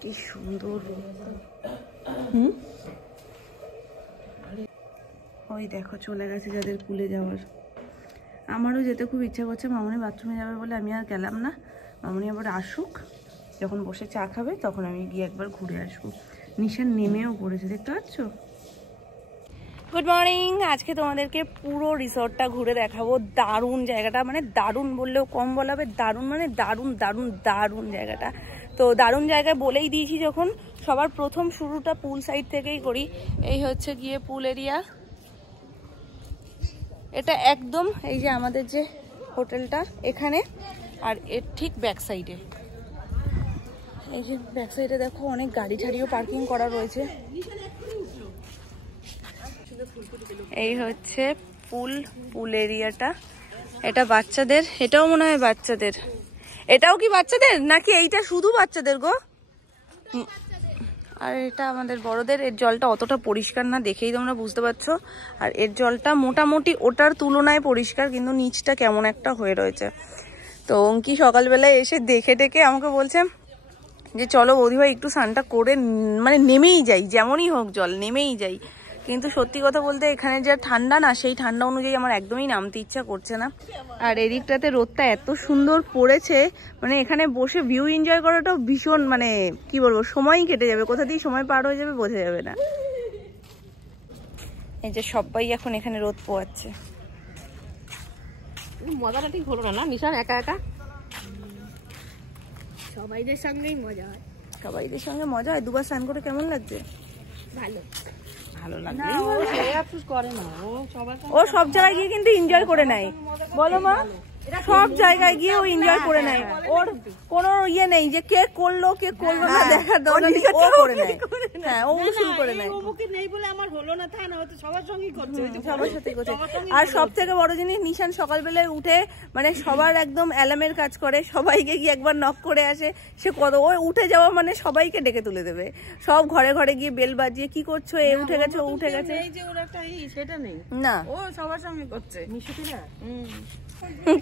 কি সুন্দর। ওই দেখো চলে গেছে যাদের পুলে যাওয়ার। আমারও যেতে খুব ইচ্ছা করছে, মামনি বাথরুমে যাবে বলে আমি আর গেলাম না। মামনি আবার আসুক, যখন বসে চা খাবে তখন আমি গিয়ে একবার ঘুরে আসবো। নিশান নেমেও পড়েছে, দেখতে পাচ্ছ। Good morning. আজকে তোমাদেরকে পুরো রিসর্টটা ঘুরে দেখাবো। দারুণ জায়গাটা, মানে দারুণ বললেও কম বলা হবে, দারুণ মানে দারুণ দারুণ দারুণ জায়গাটা। তো দারুণ জায়গায় বলেই দিয়েছি যখন, সবার প্রথম শুরুটা পুল সাইড থেকেই করি। এই হচ্ছে গিয়ে পুল এরিয়া। এটা একদম এই যে আমাদের যে হোটেলটা এখানে, আর এর ঠিক ব্যাক সাইডে, এই যে ব্যাক সাইডে দেখো অনেক গাড়ি ঠাড়িও পার্কিং করা রয়েছে। এই হচ্ছে পুল এরিয়াটা। এটা বাচ্চাদের, এটাও মনে হয় বাচ্চাদের। এটাও কি বাচ্চাদের নাকি এইটা শুধু বাচ্চাদের গো? আর এটা আমাদের বড়দের। এর জলটা অতটা পরিষ্কার না, দেখেই তোমরা বুঝতে পারছো। আর এর জলটা মোটামুটি ওটার তুলনায় পরিষ্কার, কিন্তু নিচটা কেমন একটা হয়ে রয়েছে। তো অঙ্কি সকালবেলায় এসে দেখে টেকে আমাকে বলছে যে চলো বৌদিভাই একটু স্নানটা করে মানে নেমেই যাই, যেমনই হোক জল নেমেই যাই। কিন্তু সত্যি কথা বলতে এখানে যা ঠান্ডা না, সেই ঠান্ডা অনুযায়ী আমার একদমই নামতে ইচ্ছা করছে না। আর এদিকটাতে রোদটা এত সুন্দর পড়েছে, মানে এখানে বসে ভিউ এনজয় করাটাও ভীষণ, মানে কি বলবো, সময়ই কেটে যাবে, কোথা দিয়ে সময় পার হয়ে যাবে বোঝা যাবে না। এই যে সবাই এখন এখানে রোদ পোয়াচ্ছে। মজাটা ঠিক হলো না নিশান একা একা। সবাইদের সঙ্গেই মজা হয়। সবাইদের সঙ্গে মজা হয়। দুবার স্নান করে কেমন লাগছে? ভালো ভালো না, লাগে। ও করে না, ও সব জায়গায় গিয়ে কিন্তু এনজয় করে নেয়, বলো মা? সব জায়গায় গিয়ে ও এনজয় করে নেয়। ওর কোনো ইয়ে নেই যে কে করলো কে করলো না দেখার দরকার নেই, ও করে নেয়। হ্যাঁ, ও উসুল করে নেয়। নেই বলে আমার হলো না তা না, ও তো সবার সঙ্গেই করছে, সবার সাথে করছে। আর সব থেকে বড় জিনিস, নিশান সকালবেলায় উঠে মানে সবার একদম অ্যালার্মের কাজ করে, সবাইকে গিয়ে একবার নক করে আসে। সে কত, ও উঠে যাওয়া মানে সবাইকে ডেকে তুলে দেবে। সব ঘরে ঘরে গিয়ে বেল বাজিয়ে কি করছো, এ উঠে গেছে ও উঠে গেছে, এই যে ওর একটা সেটা নেই না ও সবার সঙ্গে করছে মিশুতি না।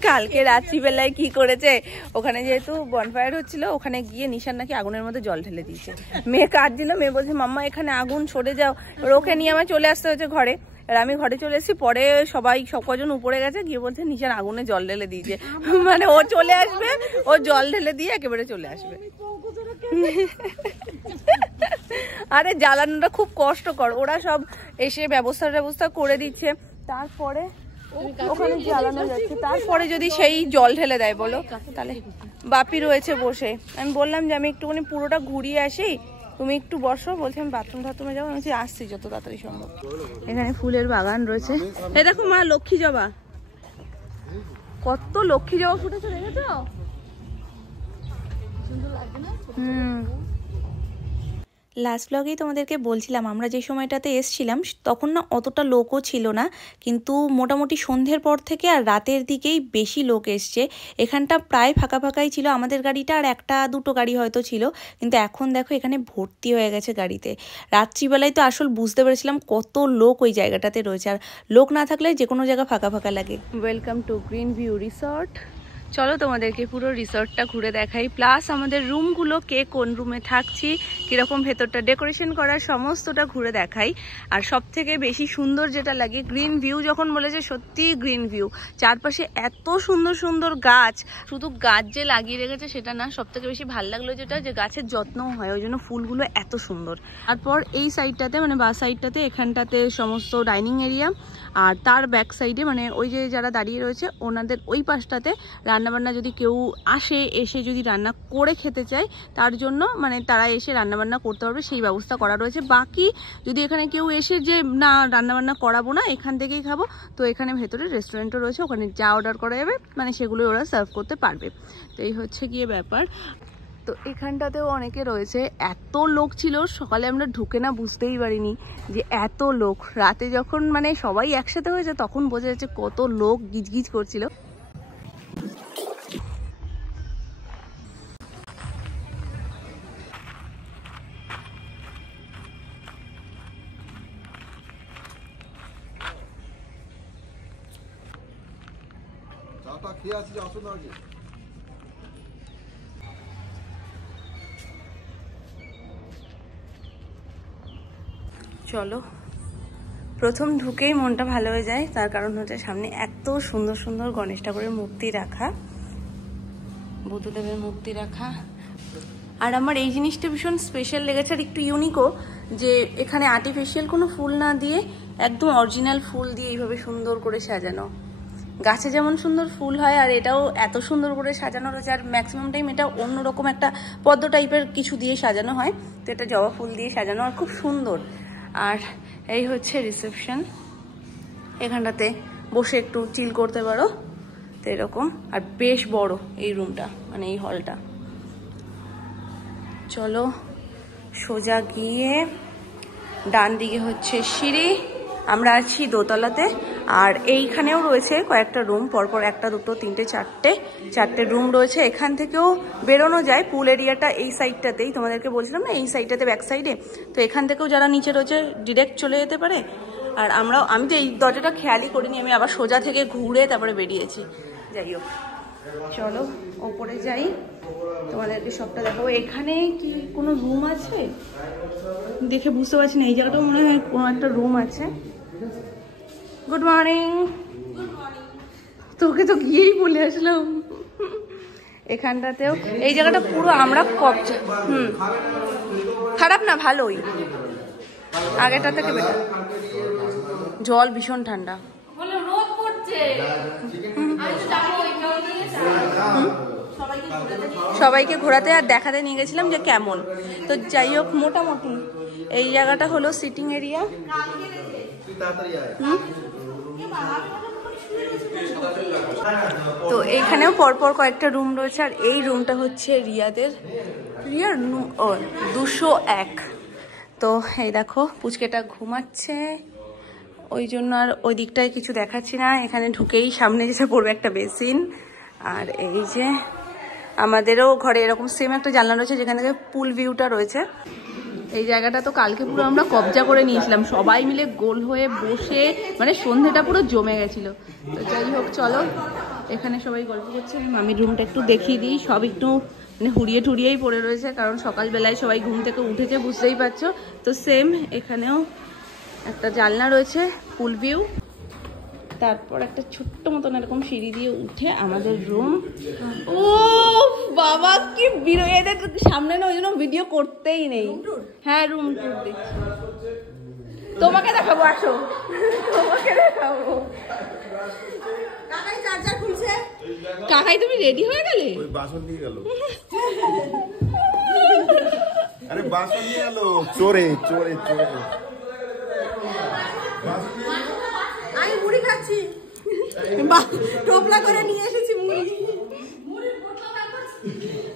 কালকে রাত্রিবেলায় কি করেছে, ওখানে যেহেতু বনফায়ার হচ্ছিল, ওখানে গিয়ে নিশান নাকি আগুনের মধ্যে জল ঢেলে দিয়েছে। মেয়ে কাঁদছিল, মেয়ে বলছে মাম্মা এখানে আগুন, সরে যাও। ওকে নিয়ে আমার চলে আসতে হয়েছে ঘরে। আর আমি ঘরে চলে এসেছি, পরে সবাই সব কজন উপরে গেছে, গিয়ে বলছে নিশান আগুনে জল ঢেলে দিয়েছে। মানে ও চলে আসবে, ও জল ঢেলে দিয়ে একেবারে চলে আসবে। আরে জ্বালানোটা খুব কষ্টকর, ওরা সব এসে ব্যবস্থা করে দিচ্ছে, তারপরে ওখানে জ্বালানো যাচ্ছে, তারপরে যদি সেই জল ঢেলে দেয় বলো, তাহলে বাপি রয়েছে বসে। আমি বললাম যে আমি একটুখানি পুরোটা ঘুরিয়ে আসি, তুমি একটু বসো। বলছি আমি বাথরুমে যাবো, আমি আসছি যত তাড়াতাড়ি সম্ভব। এখানে ফুলের বাগান রয়েছে। এই দেখো মা, লক্ষ্মী জবা, কত লক্ষ্মী জবা ফুটেছে দেখেছো? সুন্দর লাগছে না? লাস্ট ব্লগেই তোমাদেরকে বলছিলাম আমরা যে সময়টাতে এসছিলাম তখন না অতটা লোকও ছিল না, কিন্তু মোটামুটি সন্ধ্যের পর থেকে আর রাতের দিকেই বেশি লোক এসছে। এখানটা প্রায় ফাঁকা ফাঁকাই ছিল, আমাদের গাড়িটা আর একটা দুটো গাড়ি হয়তো ছিল, কিন্তু এখন দেখো এখানে ভর্তি হয়ে গেছে গাড়িতে। রাত্রিবেলায় তো আসল বুঝতে পেরেছিলাম কত লোক ওই জায়গাটাতে রয়েছে, আর লোক না থাকলে যে কোনো জায়গা ফাঁকা ফাঁকা লাগে। Welcome to green view resort. চলো তোমাদেরকে পুরো রিসর্টটা ঘুরে দেখাই, প্লাস আমাদের রুমগুলো, কে কোন রুমে থাকছি, কিরকম ভেতরটা ডেকোরেশন করার সমস্তটা ঘুরে দেখাই। আর সব থেকে বেশি সুন্দর যেটা লাগে, গ্রিন ভিউ যখন বলেছে, সত্যি গ্রিন ভিউ, চারপাশে এত সুন্দর সুন্দর গাছ। শুধু গাছ যে লাগিয়ে রেখেছে সেটা না, সব থেকে বেশি ভালো লাগলো যেটা, যে গাছের যত্নও হয়, ওই জন্য ফুলগুলো এত সুন্দর। তারপর এই সাইডটাতে মানে বা সাইডটাতে, এখানটাতে সমস্ত ডাইনিং এরিয়া, আর তার ব্যাক সাইডে মানে ওই যে যারা দাঁড়িয়ে রয়েছে ওনাদের ওই পাশটাতে রান্নাবান্না, যদি কেউ এসে যদি রান্না করে খেতে চায় তার জন্য মানে তারা এসে রান্নাবান্না করতে পারবে, সেই ব্যবস্থা করা রয়েছে। বাকি যদি এখানে কেউ এসে যে না রান্নাবান্না করাবো না, এখান থেকেই খাবো, তো এখানে ভেতরে রেস্টুরেন্টও রয়েছে, ওখানে যা অর্ডার করা যাবে মানে সেগুলোই ওরা সার্ভ করতে পারবে। তো এই হচ্ছে গিয়ে ব্যাপার। তো এখানটাতেও অনেকে রয়েছে, এত লোক ছিল সকালে আমরা ঢুকে না বুঝতেই পারিনি যে এত লোক। রাতে যখন মানে সবাই একসাথে হয়েছে তখন বোঝা যাচ্ছে কত লোক গিজগিজ করছিল। খেয়ে আসি, আসুন আগে। চলো, প্রথম ঢুকেই মনটা ভালো হয়ে যায়, তার কারণ হচ্ছে সামনে এত সুন্দর সুন্দর গণেশ ঠাকুরের মূর্তি রাখা, বুদ্ধদেবের মূর্তি রাখা। আর আমার এই জিনিসটা ভীষণ স্পেশাল লেগেছে আর একটু ইউনিকও, যে এখানে আর্টিফিশিয়াল কোনো ফুল না দিয়ে একদম অরিজিনাল ফুল দিয়ে এইভাবে সুন্দর করে সাজানো। গাছে যেমন সুন্দর ফুল হয় আর এটাও এত সুন্দর করে সাজানো রয়েছে। আর ম্যাক্সিমাম টাইম এটা অন্যরকম একটা পদ্ম টাইপের কিছু দিয়ে সাজানো হয়, তো এটা জবা ফুল দিয়ে সাজানো আর খুব সুন্দর। আর এই হচ্ছে রিসেপশন, এখানটাতে বসে একটু চিল করতে পারো, তো এরকম। আর বেশ বড় এই রুমটা, মানে এই হলটা। চলো সোজা গিয়ে ডান দিকে হচ্ছে সিঁড়ি, আমরা আছি দোতলাতে। আর এইখানেও রয়েছে কয়েকটা রুম, পরপর 1 2 3 4টে রুম রয়েছে। এখান থেকেও বেরোনো যায়, পুল এরিয়াটা এই সাইডটাতেই, তোমাদেরকে বলছিলাম না এই সাইডটাতে, ব্যাক সাইডে। তো এখান থেকেও যারা নিচে রয়েছে ডিরেক্ট চলে যেতে পারে। আর আমি তো এই দরজাটা খেয়ালই করিনি, আমি আবার সোজা থেকে ঘুরে তারপরে বেরিয়েছি। যাই হোক, চলো ওপরে যাই, তোমাদেরকে সবটা দেখাবো। এখানে কি কোনো রুম আছে দেখে বুঝতে পারছি না, এই জায়গাটাও মনে হয় কোনো একটা রুম আছে। Good morning. তোকে তো গিয়েই বলে আসলাম। এখানটাতেও এই জায়গাটা পুরো আমরা কবজা। খারাপ না, ভালোই, আগেটা থেকে বেটার। জল ভীষণ ঠান্ডা। সবাইকে ঘোরাতে আর দেখাতে নিয়ে গেছিলাম যে কেমন। তো যাই হোক, মোটামুটি এই জায়গাটা হলো সিটিং এরিয়া। তো এইখানেও পরপর কয়েকটা রুম রয়েছে। আর এই রুমটা হচ্ছে রিয়ার 201। তো এই দেখো পুচকেটা ঘুমাচ্ছে, ওই জন্য আর ওই দিকটায় কিছু দেখাচ্ছি না। এখানে ঢুকেই সামনে যেটা পড়বে একটা বেসিন। আর এই যে আমাদেরও ঘরে এরকম সেম একটা জানলা রয়েছে যেখান থেকে পুল ভিউটা রয়েছে। এই জায়গাটা তো কালকে পুরো আমরা কবজা করে নিয়েছিলাম, সবাই মিলে গোল হয়ে বসে, মানে সন্ধ্যেটা পুরো জমে গেছিল। তো যাই হোক, চলো এখানে সবাই গল্প করছে। মামির রুমটা একটু দেখিয়ে দিই। সব একটু মানে হুড়িয়ে ঠুড়িয়েই পড়ে রয়েছে, কারণ সকালবেলায় সবাই ঘুম থেকে উঠেছে, বুঝতেই পারছো। তো সেম এখানেও একটা জানলা রয়েছে, পুল ভিউ। তারপর একটা ছোট্ট মতন এরকম সিঁড়ি দিয়ে উঠে আমাদের রুম। ও বাবা, কি বিরো, এদের সামনে না, ওই জন্য ভিডিও করতেই নেই। হ্যাঁ, রুম টুর দেখছি, তোমাকে দেখাবো, আসো তোমাকে দেখাবো। কাকাই চার্জার খুলছে। কাকাই তুমি রেডি হয়ে গেলে? ওই বাসন নিয়ে গেল। আরে বাসন নিয়ে গেল, চোরে চোরে চোরে। আমি মুড়ি খাচ্ছি, টোপলা করে নিয়ে এসেছি মুড়ি।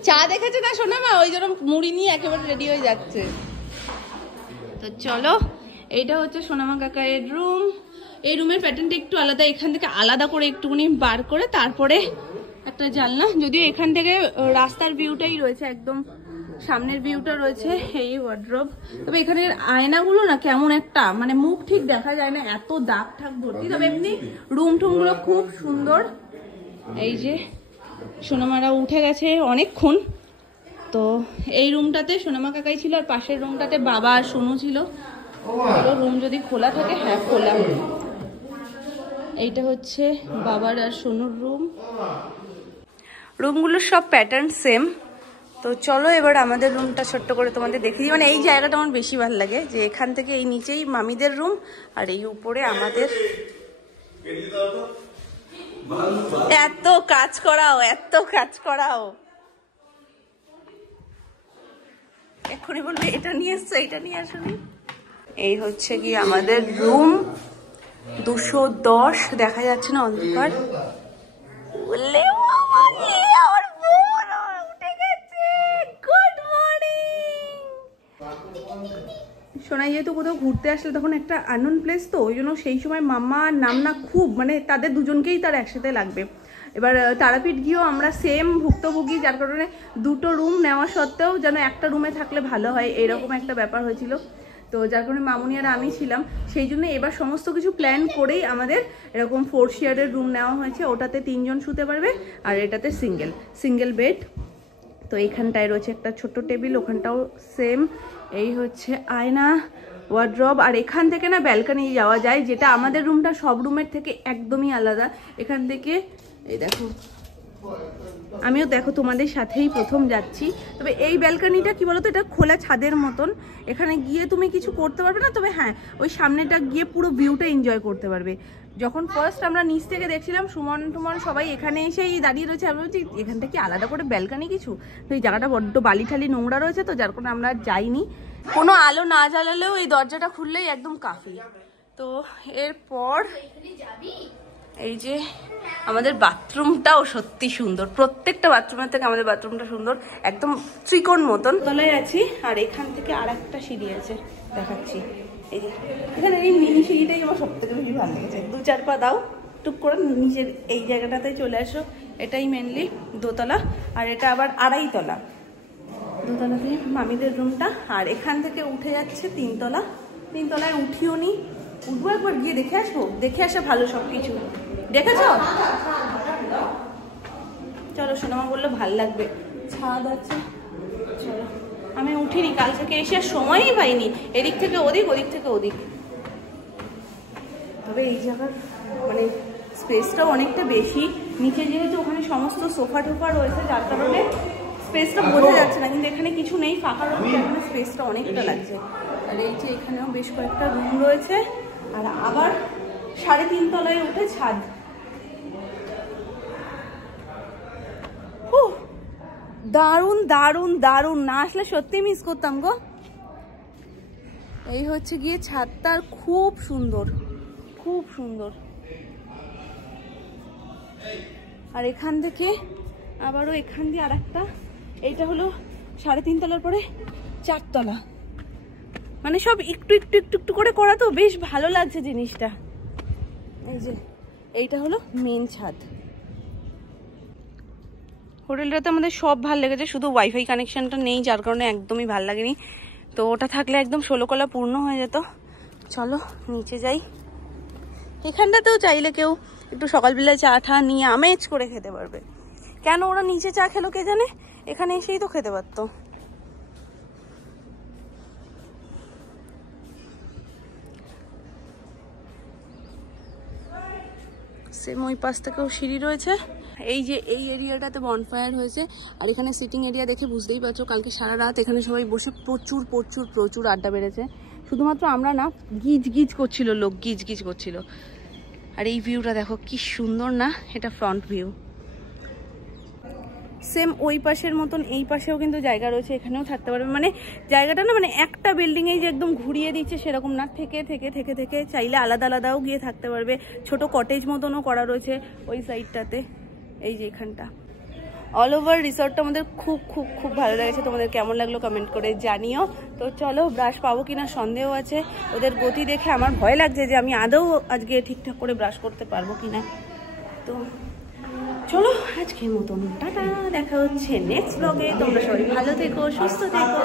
চা দেখেছে না শোনা মা, ওই জন্য মুড়ি নিয়ে একেবারে রেডি হয়ে যাচ্ছে। তো চলো, এইটা হচ্ছে সোনামা কাকায়ের রুম। এই রুমের প্যাটার্নটা একটু আলাদা, এখান থেকে আলাদা করে একটুখানি বার করে তারপরে একটা জানলা। যদিও এখান থেকে রাস্তার ভিউটাই রয়েছে, একদম সামনের ভিউটা রয়েছে। এই ওয়ার্ড্রোব, তবে এখানের আয়নাগুলো না কেমন একটা, মানে মুখ ঠিক দেখা যায় না, এত দাগ ঠাক ভর্তি। তবে এমনি রুম টুমগুলো খুব সুন্দর। এই যে সোনামারা উঠে গেছে অনেকক্ষণ। তো এই রুমটাতে সোনামা কাকাই ছিল, আর পাশের রুমটাতে বাবা আর সোনু ছিল। রুম যদি খোলা থাকে, হ্যাঁ খোলা। এইটা হচ্ছে বাবার আর সোনুর রুম। রুমগুলোর সব প্যাটার্ন সেম। তো চলো এবার আমাদের রুমটা ছোট্ট করে তোমাদের দেখিয়ে দিই। মানে এই জায়গাটা আমার বেশি ভালো লাগে, যে এখান থেকে এই নিচেই মামিদের রুম আর এই উপরে আমাদের। এত কাজ করাও, এত কাজ করাও, এক্ষুনি বলবে এটা নিয়ে এসছো, এটা নিয়ে আসনি। এই হচ্ছে কি আমাদের রুম 210, দেখা যাচ্ছে না অন্ধকার। সোনাই যেহেতু কোথাও ঘুরতে আসলে তখন একটা আননোন প্লেস, তো ওই জন্য সেই সময় মাম্মা নাম না খুব, মানে তাদের দুজনকেই তার একসাথে লাগবে। এবার তারাপীঠ গিয়েও আমরা সেম ভুক্তভোগী, যার কারণে 2টো রুম নেওয়া সত্ত্বেও যেন একটা রুমে থাকলে ভালো হয়, এরকম একটা ব্যাপার হয়েছিল। তো যার কারণে মামুনি আর আমি ছিলাম, সেই জন্য এবার সমস্ত কিছু প্ল্যান করেই আমাদের এরকম 4 শেয়ারের রুম নেওয়া হয়েছে। ওটাতে 3 জন শুতে পারবে আর এটাতে সিঙ্গেল বেড। তো এইখানটায় রয়েছে একটা ছোট্ট টেবিল, ওখানটাও সেম। এই হচ্ছে আয়না, ওয়ার্ড্রব। আর এখান থেকে না ব্যালকনি যাওয়া যায়, যেটা আমাদের রুমটা সব রুমের থেকে একদমই আলাদা। এখান থেকে এই দেখো, আমিও দেখো তোমাদের সাথেই প্রথম যাচ্ছি। তবে এই ব্যালকনিটা কি বলতো, এটা খোলা ছাদের মতন, এখানে গিয়ে তুমি কিছু করতে পারবে না, তবে হ্যাঁ ওই সামনেটা গিয়ে পুরো ভিউটা এনজয় করতে পারবে। যখন ফার্স্ট আমরা নিচ থেকে দেখছিলাম, সুমন টুমন সবাই এখানে এসেই দাঁড়িয়ে রয়েছে, আমি বলছি এখানটা কি আলাদা করে ব্যালকনি কিছু, তো এই জায়গাটা বড্ড বালি ঠালি নোংরা রয়েছে, তো যার কারণে আমরা যাইনি। কোনো আলো না জ্বালালেও এই দরজাটা খুললেই একদম কাফি। তো এরপর এই যে আমাদের বাথরুমটাও সত্যি সুন্দর, প্রত্যেকটা বাথরুমের থেকে আমাদের বাথরুমটা সুন্দর, একদম চিকন মতন। তলায় আছি, আর এখান থেকে আর একটা সিঁড়ি আছে, দেখাচ্ছি। এই যে এখানে এই মিনি সিঁড়িটাই আমার সব থেকে বেশি ভালো লেগেছে। 2-4 পা দাও, টুক করে নিচের এই জায়গাটাতে চলে আসো। এটাই মেনলি দোতলা, আর এটা আবার 2.5 তলা। দোতলাতে মামিদের রুমটা, আর এখান থেকে উঠে যাচ্ছে 3 তলা। 3 তলায় উঠিও নি, উঠবো একবার গিয়ে দেখে আসবো, দেখে আসা ভালো সবকিছু। দেখেছ? চলো, সোনামা বললো ভাল লাগবে, ছাদ আছে। চলো, আমি উঠিনি, কাল থেকে এসে আর সময়ই পাইনি, এদিক থেকে ওদিক, ওদিক থেকে ওদিক। তবে এই জায়গার মানে স্পেসটাও অনেকটা বেশি, নিচে যেহেতু ওখানে সমস্ত সোফা টোফা রয়েছে, যার কারণে স্পেসটা বোঝা যাচ্ছে না, কিন্তু এখানে কিছু নেই, ফাঁকা রয়েছে, এখানে স্পেসটা অনেকটা লাগছে। আর এই যে এখানেও বেশ কয়েকটা রুম রয়েছে, আর আবার 3.5 তলায় উঠে ছাদ। দারুণ দারুণ দারুণ, না আসলে সত্যি মিস করতাম গো। এই হচ্ছে গিয়ে ছাদটা, খুব সুন্দর, খুব সুন্দর। আর এখান থেকে আবারও এখান দিয়ে আর একটা, এইটা হলো 3.5 তলার পরে 4 তলা, মানে সব একটু একটু একটু একটু করে করা, তো বেশ ভালো লাগছে জিনিসটা। এই যে এইটা হলো মেন ছাদ। হোটেলটাতে আমাদের সব ভালো লেগেছে, শুধু ওয়াইফাই কানেকশনটা নেই, যার কারণে একদমই ভালো লাগেনি। তো ওটা থাকলে একদম 16 কলা পূর্ণ হয়ে যেত। চলো নিচে যাই। এখানটাতেও চাইলে কেউ একটু সকালবেলা চা ঠা নিয়ে আমেজ করে খেতে পারবে। কেন ওরা নিচে চা খেলো কে জানে, এখানে এসেই তো খেতে পারতো। সেম ওই পাশ থেকেও সিঁড়ি রয়েছে। এই যে এই এরিয়াটাতে বনফায়ার হয়েছে, আর এখানে সিটিং এরিয়া দেখে বুঝতেই পারছো কালকে সারা রাত এখানে সবাই বসে প্রচুর প্রচুর প্রচুর আড্ডা বেড়েছে। শুধুমাত্র আমরা না, গিজ গিজ করছিল লোক, গিজ গিজ করছিল। আর এই ভিউটা দেখো কি সুন্দর না, এটা ফ্রন্ট ভিউ। সেম ওই পাশের মতন এই পাশেও কিন্তু জায়গা রয়েছে, এখানেও থাকতে পারবে। মানে জায়গাটা না, মানে একটা বিল্ডিং এই যে একদম ঘুরিয়ে দিচ্ছে সেরকম না, থেকে থেকে থেকে থেকে চাইলে আলাদা আলাদাও গিয়ে থাকতে পারবে। ছোট কটেজ মতনও করা রয়েছে ওই সাইডটাতে। এই যে এখানটা অল ওভার রিসর্টটা আমাদের খুব খুব খুব ভালো লেগেছে। তোমাদের কেমন লাগলো কমেন্ট করে জানিও। তো চলো, ব্রাশ পাবো কিনা সন্দেহ আছে, ওদের গতি দেখে আমার ভয় লাগছে যে আমি আদৌ আজকে ঠিকঠাক করে ব্রাশ করতে পারবো কিনা। তো চলো আজকের মতন টাটা, দেখা হচ্ছে নেক্সট ব্লগে। তোমরা সবাই ভালো থেকো, সুস্থ থেকো।